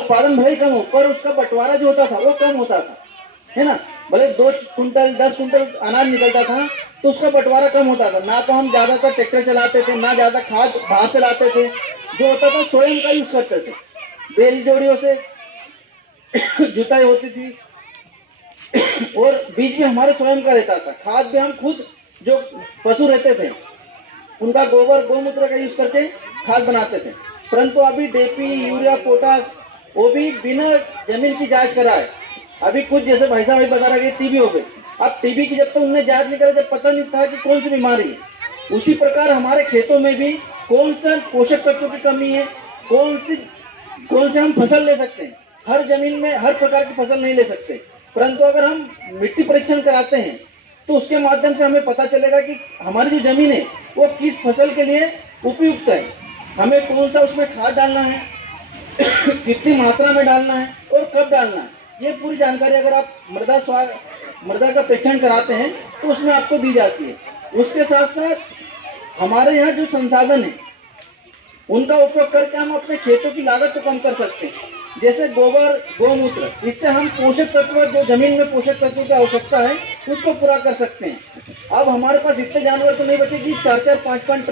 उत्पादन भले ही कम हो पर उसका बंटवारा जो होता था वो कम होता था, है ना। भले 2 कुंटल 10 कुंटल अनाज निकलता था तो उसका बंटवारा कम होता था। ना तो हम ज्यादातर ट्रैक्टर चलाते थे, ना ज्यादा खाद बाहर से लाते थे। जो होता था स्वयं का यूज करते थे, बैल जोड़ियों से जुताई होती थी और बीज भी हमारे स्वयं का रहता था। खाद भी हम खुद, जो पशु रहते थे उनका गोबर गौमूत्र का यूज करके खाद बनाते थे। परंतु अभी डीएपी, यूरिया, पोटास वो भी बिना जमीन की जांच कराए। अभी कुछ जैसे भाई साहब बता रहे कि टीबी हो गई। अब टीबी की जब तक उनने जांच नहीं करी, जब पता नहीं था कि कौन सी बीमारी है। उसी प्रकार हमारे खेतों में भी कौन सा पोषक तत्वों की कमी है, कौन से हम फसल ले सकते हैं। हर जमीन में हर प्रकार की फसल नहीं ले सकते, परंतु अगर हम मिट्टी परीक्षण कराते हैं तो उसके माध्यम से हमें पता चलेगा कि हमारी जो जमीन है वो किस फसल के लिए उपयुक्त है, हमें कौन सा उसमें खाद डालना है, कितनी मात्रा में डालना है और कब डालना है। ये पूरी जानकारी अगर आप मृदा का परीक्षण कराते हैं तो उसमें आपको दी जाती है। उसके साथ साथ हमारे यहाँ जो संसाधन है उनका उपयोग करके हम अपने खेतों की लागत को कम कर सकते हैं। जैसे गोबर, गौमूत्र, इससे हम पोषक तत्व, जो जमीन में पोषक तत्व की आवश्यकता है उसको पूरा कर सकते हैं। अब हमारे पास इतने जानवर तो नहीं बचे कि 4-4, 5-5